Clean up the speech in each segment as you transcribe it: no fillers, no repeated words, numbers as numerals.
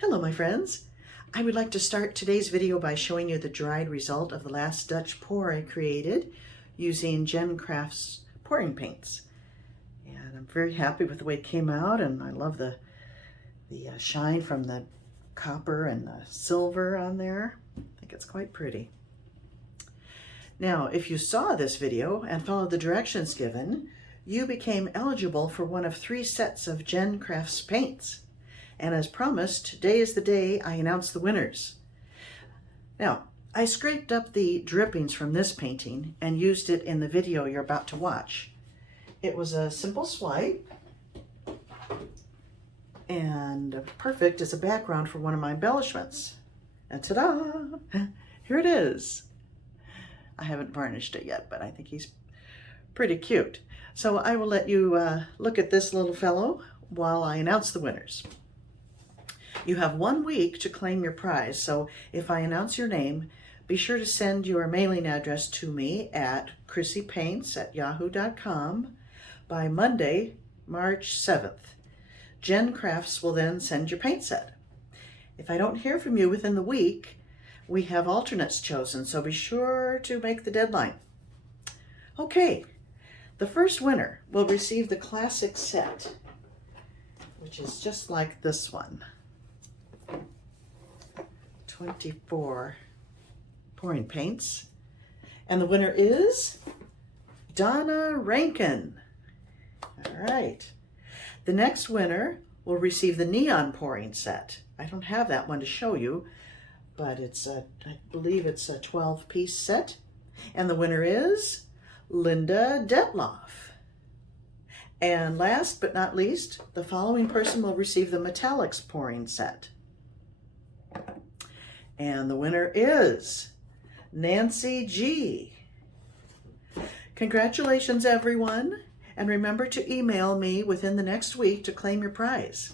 Hello my friends. I would like to start today's video by showing you the dried result of the last Dutch pour I created using GenCrafts pouring paints. And I'm very happy with the way it came out, and I love the shine from the copper and the silver on there. I think it's quite pretty. Now, if you saw this video and followed the directions given, you became eligible for one of 3 sets of GenCrafts paints. And as promised, today is the day I announce the winners. Now, I scraped up the drippings from this painting and used it in the video you're about to watch. It was a simple swipe and perfect as a background for one of my embellishments. And ta-da! Here it is. I haven't varnished it yet, but I think he's pretty cute. So I will let you look at this little fellow while I announce the winners. You have 1 week to claim your prize, so if I announce your name, be sure to send your mailing address to me at chrissypaints@yahoo.com by Monday, March 7th. GenCrafts will then send your paint set. If I don't hear from you within the week, we have alternates chosen, so be sure to make the deadline. Okay, the first winner will receive the classic set, which is just like this one. 24 pouring paints. And the winner is Donna Rankin. All right. The next winner will receive the neon pouring set. I don't have that one to show you, but I believe it's a 12-piece set. And the winner is Linda Detloff. And last but not least, the following person will receive the metallics pouring set. And the winner is Nancy G. Congratulations, everyone. And remember to email me within the next week to claim your prize.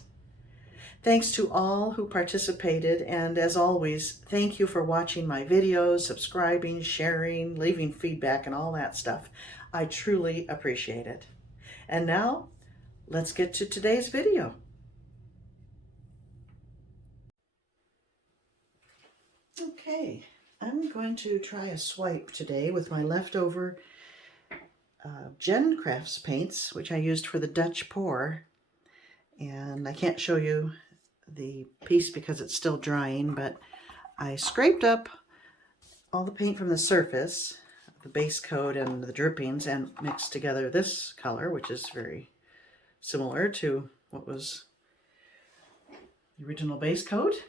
Thanks to all who participated. And as always, thank you for watching my videos, subscribing, sharing, leaving feedback, and all that stuff. I truly appreciate it. And now, let's get to today's video. Okay, I'm going to try a swipe today with my leftover GenCrafts paints, which I used for the Dutch pour. And I can't show you the piece because it's still drying, but I scraped up all the paint from the surface, the base coat and the drippings, and mixed together this color, which is very similar to what was the original base coat.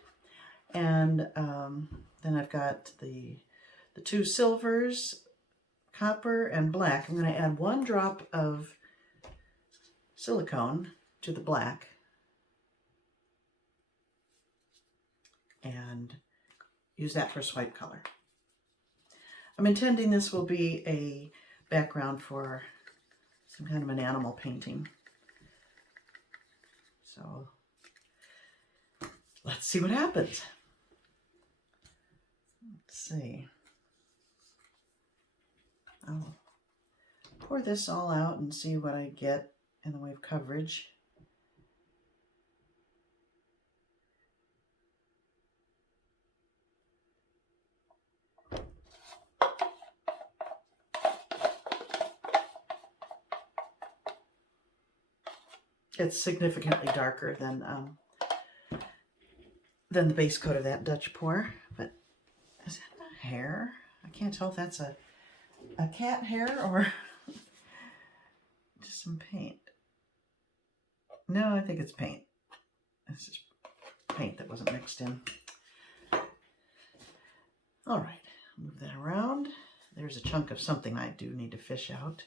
And then I've got the 2 silvers, copper and black. I'm going to add 1 drop of silicone to the black and use that for swipe color. I'm intending this will be a background for some kind of an animal painting. So let's see what happens. Let's see. I'll pour this all out and see what I get in the way of coverage. It's significantly darker than the base coat of that Dutch pour, but is that a hair? I can't tell if that's a cat hair or just some paint. No, I think it's paint. It's just paint that wasn't mixed in. All right, move that around. There's a chunk of something I do need to fish out.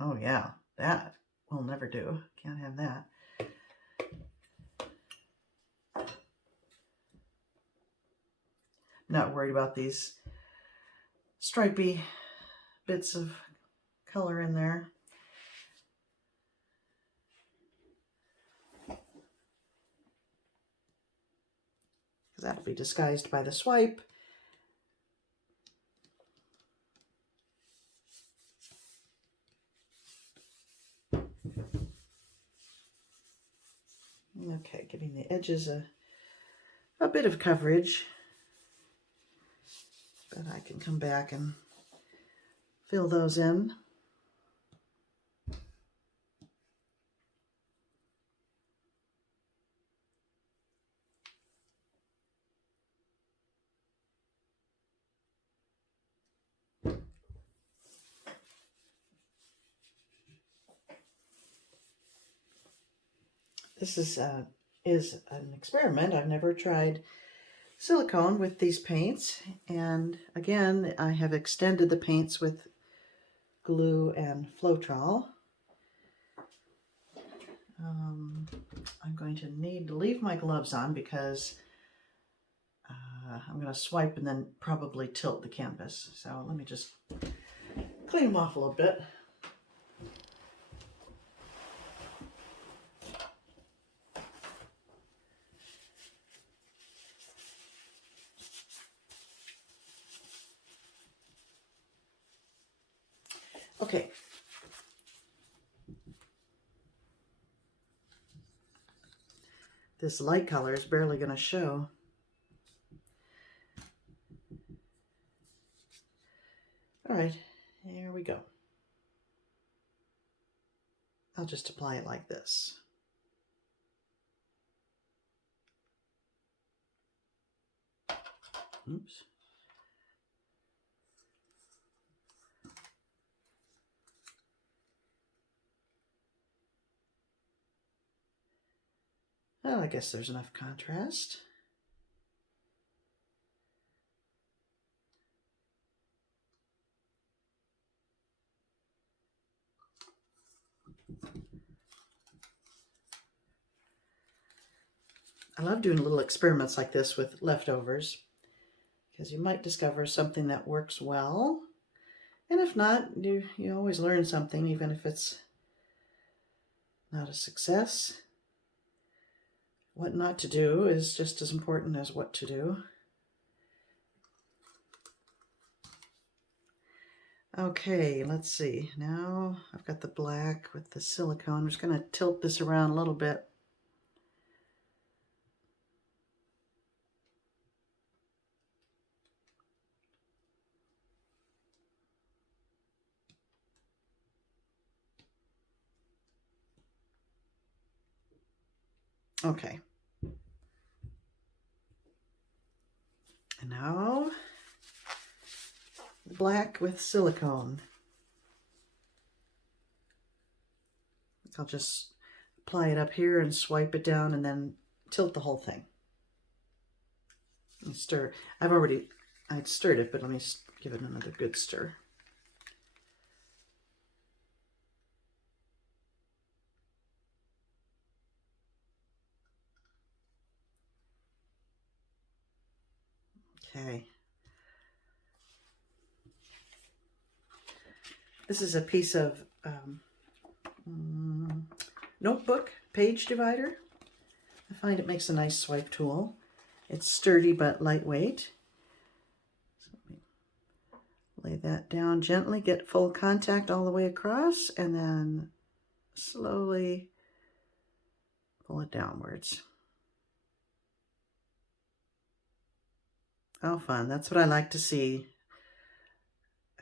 Oh yeah, that will never do. Can't have that. Not worried about these stripy bits of color in there. Because that'll be disguised by the swipe. Okay, giving the edges a bit of coverage, but I can come back and fill those in. This is an experiment. I've never tried silicone with these paints, and again I have extended the paints with glue and Floetrol. I'm going to need to leave my gloves on because I'm going to swipe and then probably tilt the canvas. So let me just clean them off a little bit. Okay. This light color is barely going to show. All right, here we go. I'll just apply it like this. Oops. Well, I guess there's enough contrast. I love doing little experiments like this with leftovers because you might discover something that works well. And if not, you always learn something, even if it's not a success. What not to do is just as important as what to do. Okay, let's see. Now I've got the black with the silicone. I'm just going to tilt this around a little bit. Okay. And now black with silicone. I'll just apply it up here and swipe it down and then tilt the whole thing. And stir. I'd stirred it, but let me give it another good stir. Okay. This is a piece of notebook page divider. I find it makes a nice swipe tool. It's sturdy but lightweight. So let me lay that down gently, get full contact all the way across, and then slowly pull it downwards. Oh, fun. That's what I like to see.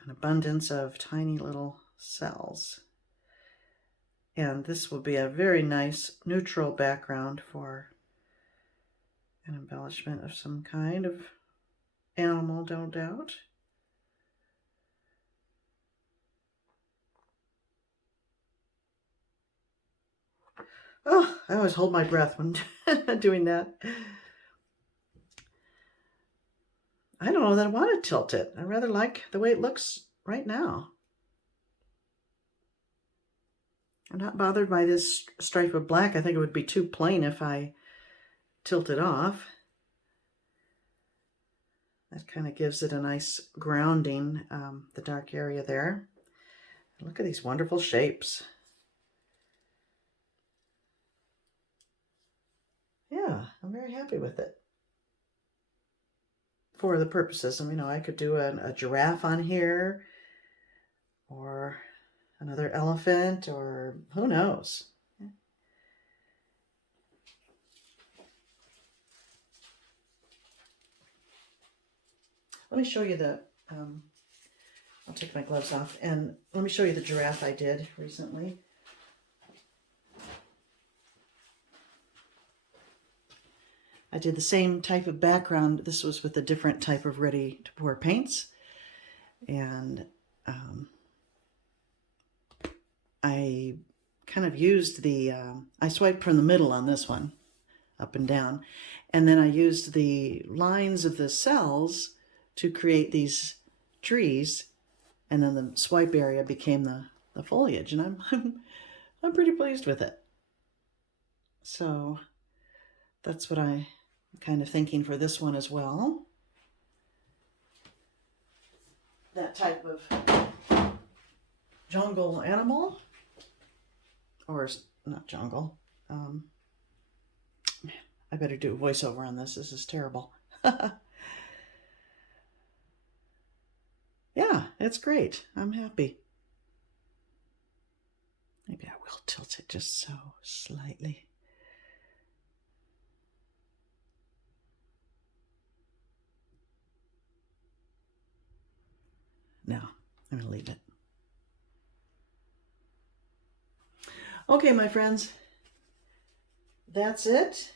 An abundance of tiny little cells. And this will be a very nice neutral background for an embellishment of some kind of animal, no doubt. Oh, I always hold my breath when doing that. I don't know that I want to tilt it. I rather like the way it looks right now. I'm not bothered by this stripe of black. I think it would be too plain if I tilt it off. That kind of gives it a nice grounding, the dark area there. Look at these wonderful shapes. Yeah, I'm very happy with it. For the purposes, I could do a giraffe on here, or another elephant, or who knows. Let me show you the, I'll take my gloves off, and let me show you the giraffe I did recently. I did the same type of background. This was with a different type of ready-to-pour paints. And I kind of used the, I swiped from the middle on this one, up and down. And then I used the lines of the cells to create these trees. And then the swipe area became the foliage. And I'm pretty pleased with it. So that's what I'm kind of thinking for this one as well. That type of jungle animal, or not jungle. I better do a voiceover on this. This is terrible. Yeah, it's great. I'm happy. Maybe I will tilt it just so slightly. No, I'm going to leave it. Okay, my friends, that's it.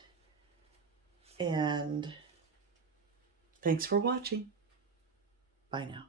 And thanks for watching. Bye now.